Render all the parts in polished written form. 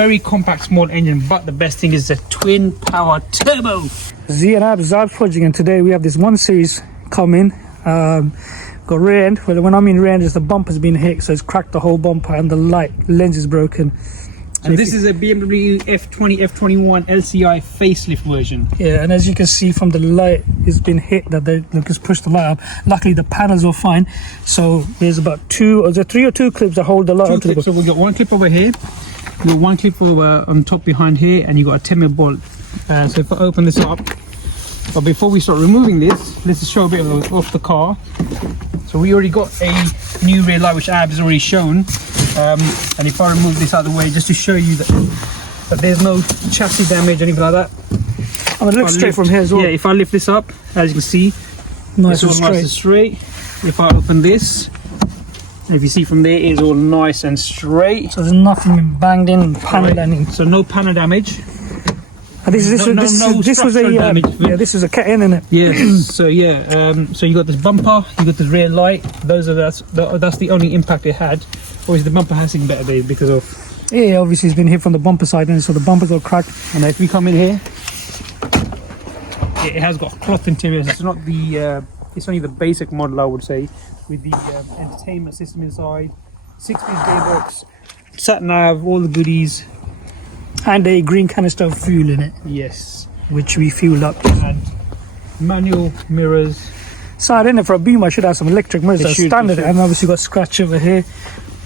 Very compact small engine, but the best thing is the twin power turbo. Z and Abs Salvage, and today we have this 1 Series coming. Got rear end. Well, when I mean rear end, is the bumper's been hit, so it's cracked the whole bumper, and the lens is broken. And this is a BMW F20 F21 LCI facelift version. Yeah, and as you can see from the light, it's been hit. That they just pushed the light up. Luckily, the panels are fine. So there's about 2 or 3 or 2 clips that hold the light. 2 clips. So we got 1 clip over here. You got 1 clip over on top behind here, and you got a 10mm bolt. So if I open this up, but before we start removing this, let's just show a bit of the car. So we already got a new rear light, which Ab has already shown. And if I remove this out of the way, just to show you that there's no chassis damage or anything like that. I'm gonna look straight from here as well. Yeah, if I lift this up, as you can see, nice it's all nice and straight. If I open this, if you see from there, it's all nice and straight. So there's nothing banged in, panel landing. So no panel damage. And this was a damage. Yeah, this is a cat in it. Yeah. So yeah, so you got this bumper, you got this rear light. That's the only impact it had. Obviously the bumper has seen better days because of. Yeah, obviously it's been hit from the bumper side, and so the bumper's all cracked. And if we come in here, it has got cloth interior. It's not the. It's only the basic model, I would say, with the entertainment system inside, 6-speed gearbox, sat nav, all the goodies. And a green canister of fuel in it. Yes. Which we fueled up. And manual mirrors. So I don't know, for a Beam I should have some electric mirrors. That's standard, and obviously got scratch over here.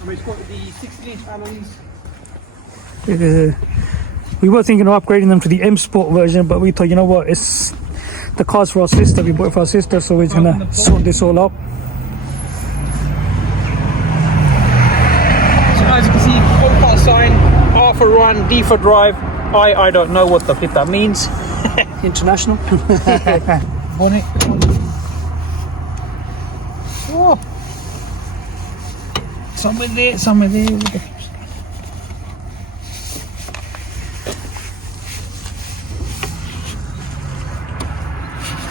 And it's got the 16-inch alloys. We were thinking of upgrading them to the M Sport version, but we thought, you know what, it's the car's for our sister. We bought it for our sister, so we're gonna sort this all out. So as you can see, Copart sign. R for run, D for drive. I don't know what the flip that means. International. Bonnet. Oh. Somewhere there.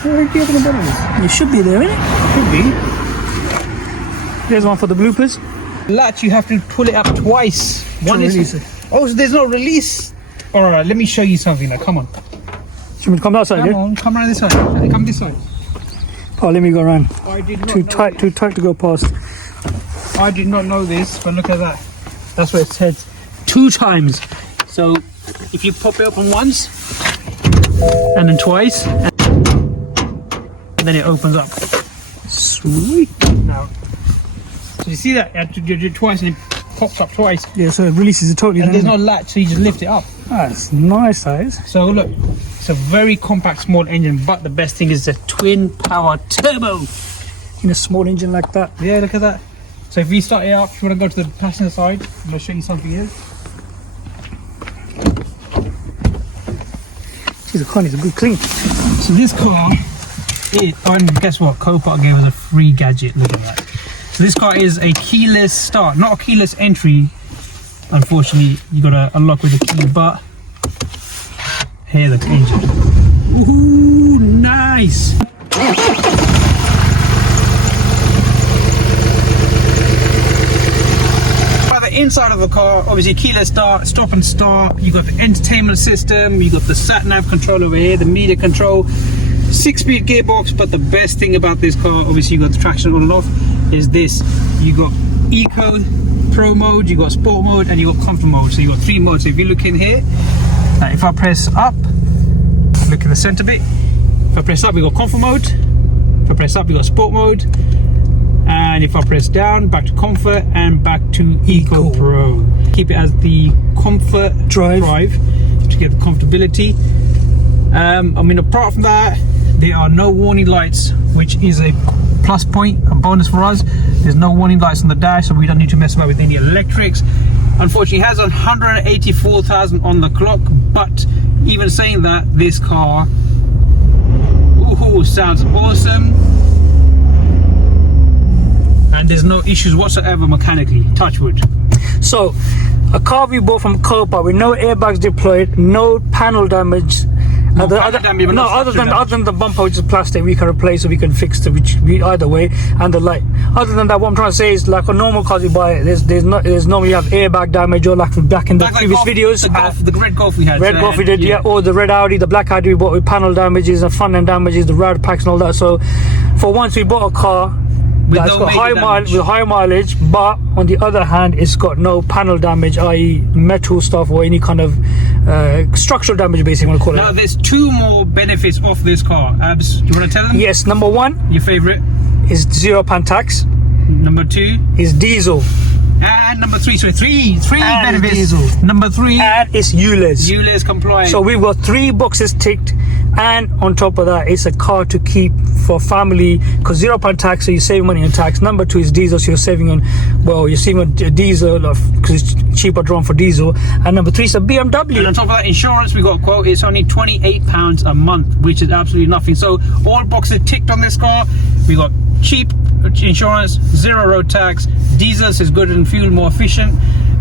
Where are you giving the bottom? It should be there, isn't it? Could be. There's one for the bloopers. Latch, you have to pull it up twice. One is. Oh, so there's no release. All right, let me show you something now. Come on. Should we come outside? Come on, come around this side. Come this side. Oh, let me go around. I did not too tight to go past. I did not know this, but look at that. That's what it said 2 times. So if you pop it open once and then twice, and then it opens up. Sweet. Now, so you see that? You have to do it twice and it pops up twice. Yeah, so it releases it totally. And there's no latch, so you just lift it up. That's nice size. So look, it's a very compact small engine, but the best thing is the twin power turbo. In a small engine like that. Yeah, look at that. So if we start it up, if you want to go to the passenger side, I'm going to show you something here. Jeez, the car needs a good clean. So this car, and guess what? Copart gave us a free gadget. Look at that. So this car is a keyless start, not a keyless entry. Unfortunately, you got to unlock with a key, but here the engine. Ooh, nice. Inside of the car, obviously keyless start, stop and start. You got the entertainment system, you got the sat nav control over here, the media control, 6-speed gearbox. But the best thing about this car, obviously you got the traction on and off, is this. You got eco, pro mode, you got sport mode, and you got comfort mode. So you got 3 modes. So if you look in here, if I press up, look at the center bit. If I press up, we got comfort mode. If I press up, we got sport mode. And if I press down, back to comfort and back to Eco Pro. Keep it as the comfort drive to get the comfortability. I mean, apart from that, there are no warning lights, which is a plus point, a bonus for us. There's no warning lights on the dash, so we don't need to mess about with any electrics. Unfortunately, it has 184,000 on the clock, but even saying that, this car sounds awesome. And there's no issues whatsoever mechanically, touch wood. So, a car we bought from Copart with no airbags deployed, no panel damage, Panel damage, but no, not other structural than the bumper, which is plastic, we can replace, or we can fix it, which we either way, and the light. Other than that, what I'm trying to say is, like on normal cars you buy, there's normally you have airbag damage, or like back in the previous videos, the red Golf we had, red Golf we did, yeah, or the red Audi, the black Audi we bought with panel damages and front end damages, the rad packs and all that. So for once we bought a car that's got high mileage, but on the other hand it's got no panel damage, i.e. metal stuff or any kind of structural damage, basically, want to call it. Now there's two more benefits of this car. Abs, do you want to tell them? Yes, number one, your favorite, is £0 tax. Number two is diesel. And number three, so three and benefits. Diesel. Number three, and it's ULEZ compliant. So we've got 3 boxes ticked, and on top of that, it's a car to keep for family, because £0 tax, so you save money on tax. Number 2 is diesel, so you're saving on, you're saving on diesel because it's cheaper drawn for diesel. And number 3 is a BMW. And on top of that, insurance, we got a quote, it's only £28 a month, which is absolutely nothing. So all boxes ticked on this car. We got cheap insurance, 0 road tax, diesel is good and fuel more efficient,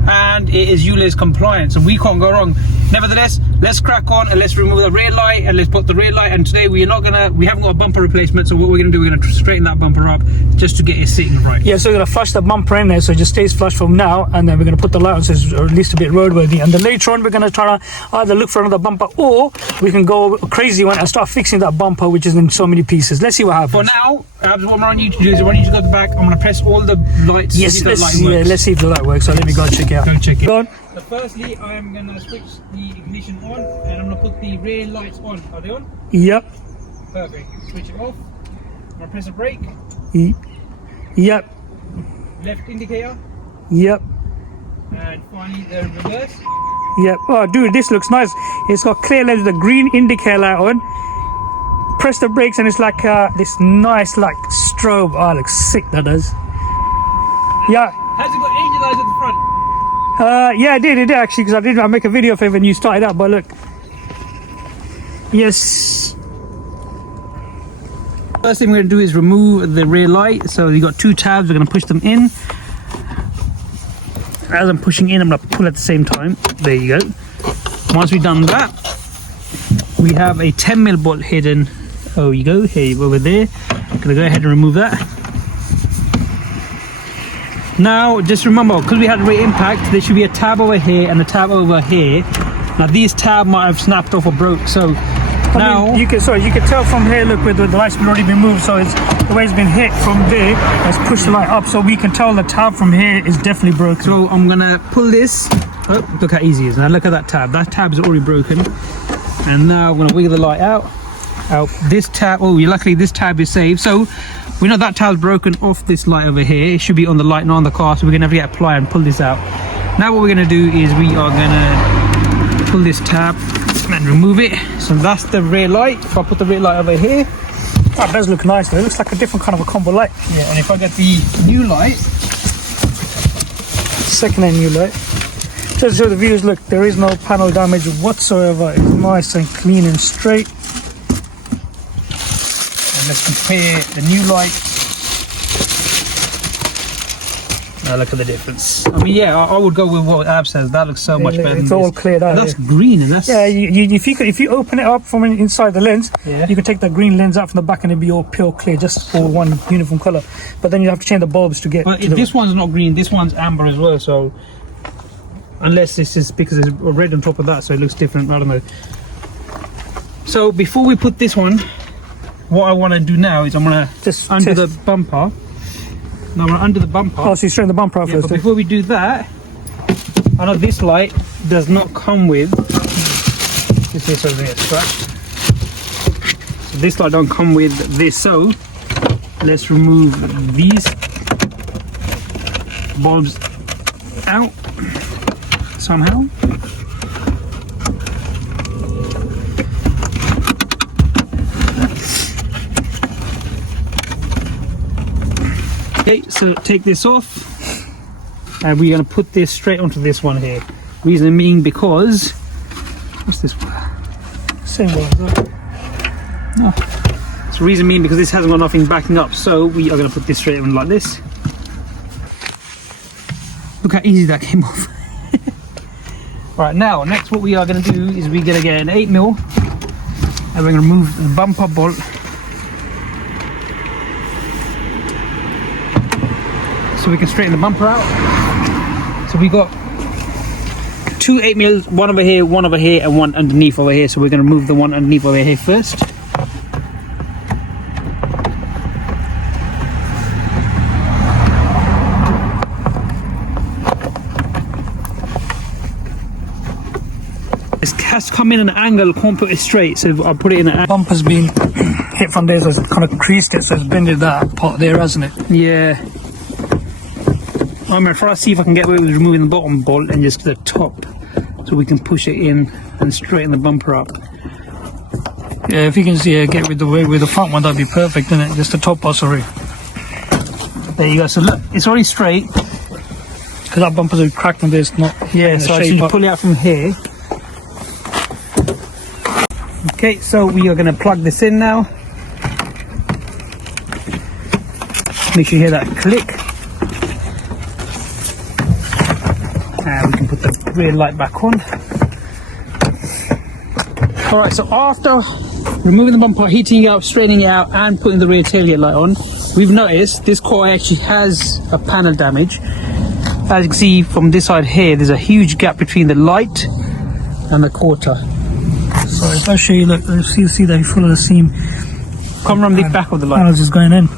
and it is ULEZ compliant, so we can't go wrong. Nevertheless, let's crack on and let's remove the rear light and let's put the rear light. And today we haven't got a bumper replacement, so what we're gonna do, we're gonna straighten that bumper up just to get it sitting right. Yeah, so we're gonna flush the bumper in there so it just stays flush from now, and then we're gonna put the light on so it's at least a bit roadworthy. And then later on we're gonna try to either look for another bumper, or we can go a crazy one and start fixing that bumper, which is in so many pieces. Let's see what happens. For now, what I want you to do is I want you to go to the back. I'm gonna press all the lights. Yes, let's see if the light works. So let me go check it out. Go check it. Go on. So firstly, I'm gonna switch the ignition on, and I'm gonna put the rear lights on. Are they on? Yep. Perfect. Switch it off. I'm gonna press a brake. Yep. Left indicator. Yep. And finally the reverse. Yep. Oh, dude, this looks nice. It's got clear lens, the green indicator light on. Press the brakes and it's like this nice like strobe. Oh, it looks sick, that does. Yeah. Has it got angel eyes at the front? Yeah, it did actually, because I make a video of it when you started up, but look. Yes. First thing we're going to do is remove the rear light. So you've got 2 tabs, we're going to push them in. As I'm pushing in, I'm going to pull at the same time. There you go. Once we've done that, we have a 10mm bolt hidden. Oh, you go, here you go, over there. I'm going to go ahead and remove that. Now, just remember, because we had a rear impact, there should be a tab over here and a tab over here. Now, these tabs might have snapped off or broke, so now you can tell from here, look, where the light's already been moved, so it's the way it's been hit from there, it's pushed the light up, so we can tell the tab from here is definitely broken. So I'm gonna pull this. Oh, look how easy it is. Now look at that tab. That tab is already broken. And now I'm gonna wiggle the light out. This tab, luckily this tab is saved. So we know that tab's broken off this light over here. It should be on the light, not on the car, so we're gonna have to get a plier and pull this out. Now what we're gonna do is we are gonna pull this tab and remove it. So that's the rear light. If I put the rear light over here, that does look nice though. It looks like a different kind of a combo light. Yeah, and if I get the new light, second-hand new light, just to show the viewers, look, there is no panel damage whatsoever. It's nice and clean and straight. And let's compare the new light. Now look at the difference. I mean, yeah, I would go with what Ab says. That looks so much better. It's all cleared out. That's green, and that's if you open it up from inside the lens, you can take the green lens out from the back and it'll be all pure clear, just all one uniform color. But then you have to change the bulbs to get. But this one's not green. This one's amber as well. So unless this is because there's red on top of that, so it looks different. I don't know. So before we put this one, what I want to do now is I'm gonna just undo the bumper. Now we're under the bumper. Oh, so you straighten the bumper off first. But before we do that, I know this light does not come with. This is something that's scratched. So this light don't come with this. So let's remove these bulbs out somehow. Okay, so take this off, and we're going to put this straight onto this one here. Reason being because, what's this one? Same one. No. So reason being because this hasn't got nothing backing up, so we are going to put this straight on like this. Look how easy that came off. Right, now next what we are going to do is we're going to get an 8mm And we're going to remove the bumper bolt. So we can straighten the bumper out. So we got 2 8mm, one over here, and one underneath over here. So we're going to remove the one underneath over here first. It has to come in an angle, can't put it straight, so I'll put it in an angle. Bumper's been hit from there, so it's kind of creased it, so it's bended that part there, hasn't it? Yeah. I'm going to try to see if I can get away with removing the bottom bolt and just the top, so we can push it in and straighten the bumper up. Yeah, if you can see, get with the front one, that'd be perfect, isn't it? Just the top part, sorry. There you go. So look, it's already straight. Because that bumper's a cracked and it's not. Yeah, so I should pull it out from here. Okay, so we are going to plug this in now. Make sure you hear that click. And we can put the rear light back on. Alright, so after removing the bumper, heating it up, straightening it out, and putting the rear tailgate light on, we've noticed this car actually has a panel damage. As you can see from this side here, there's a huge gap between the light and the quarter. So if I show you, look, you see that you follow the seam. Come from the back of the light. Panel's just going in.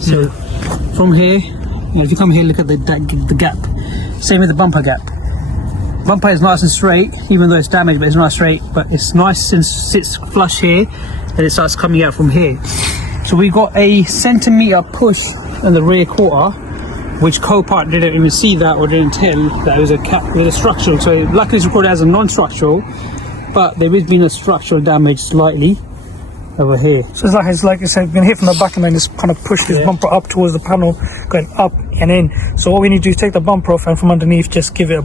So from here, if you come here, look at the gap. Same with the bumper gap. Bumper is nice and straight, even though it's damaged, but it's not straight. But it's nice and sits flush here, and it starts coming out from here. So we got a centimeter push in the rear quarter, which Copart didn't even see that or didn't tell that it was a cap with a structural. So luckily it's recorded as a non-structural, but there has been a structural damage slightly over here. So it's like I said, been hit from the back and then just kind of pushed this bumper up towards the panel, going up and in. So what we need to do is take the bumper off and from underneath just give it a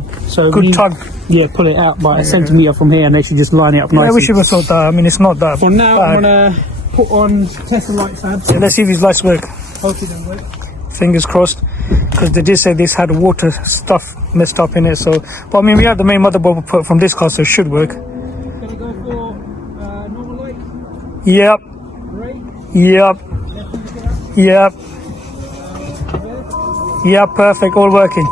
good tug. Yeah, pull it out by a centimetre from here and they should just line it up nicely. Yeah, we should have thought that. I mean, it's not that For now, bad. I'm going to put on Tesla lights. So let's see if these lights work. Hopefully they work. Fingers crossed. Because they did say this had water stuff messed up in it. So, but I mean, we had the main motherboard put from this car, so it should work. Going to go for normal light. Yep. Right. Yep. Yep. Yeah, perfect, all working.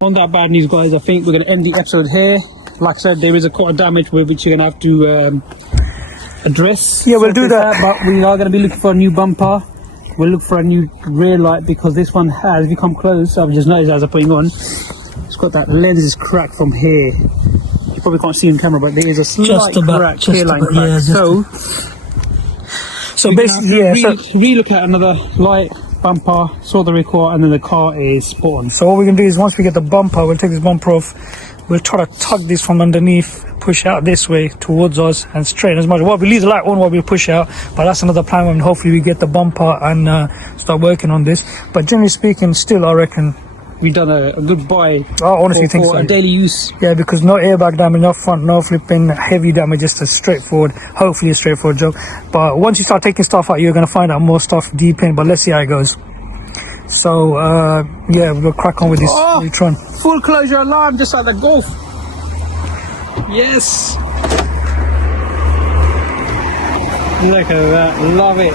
On that bad news, guys, I think we're going to end the episode here. Like I said, there is a quarter damage which you're going to have to address. Yeah, we'll do that. But we are going to be looking for a new bumper. We'll look for a new rear light because this one has, if you come close, I've just noticed as I'm putting on, it's got that lens is cracked from here. You probably can't see on camera, but there is a slight crack, hairline crack. Yeah, so basically, yeah. Relook at another light, bumper, sort the rear quarter, and then the car is spot on. So what we're going to do is once we get the bumper, we'll take this bumper off, we'll try to tug this from underneath, push out this way towards us and straighten as much. Well, we leave the light on while we push out, but that's another plan when hopefully we get the bumper and start working on this. But generally speaking, still I reckon we've done a good buy. I honestly think so. For daily use. Yeah, because no airbag damage, no front, no flipping heavy damage, just a straightforward, hopefully a straightforward job. But once you start taking stuff out, you're going to find out more stuff deep in, but let's see how it goes. So, yeah, we'll crack on with this Neutron. Full closure alarm, just like the Golf. Yes. Look at that, love it.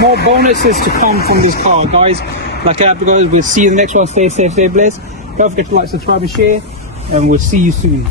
More bonuses to come from this car, guys. Like that, guys, we'll see you in the next one. Stay safe, stay blessed. Don't forget to like, subscribe and share, and we'll see you soon.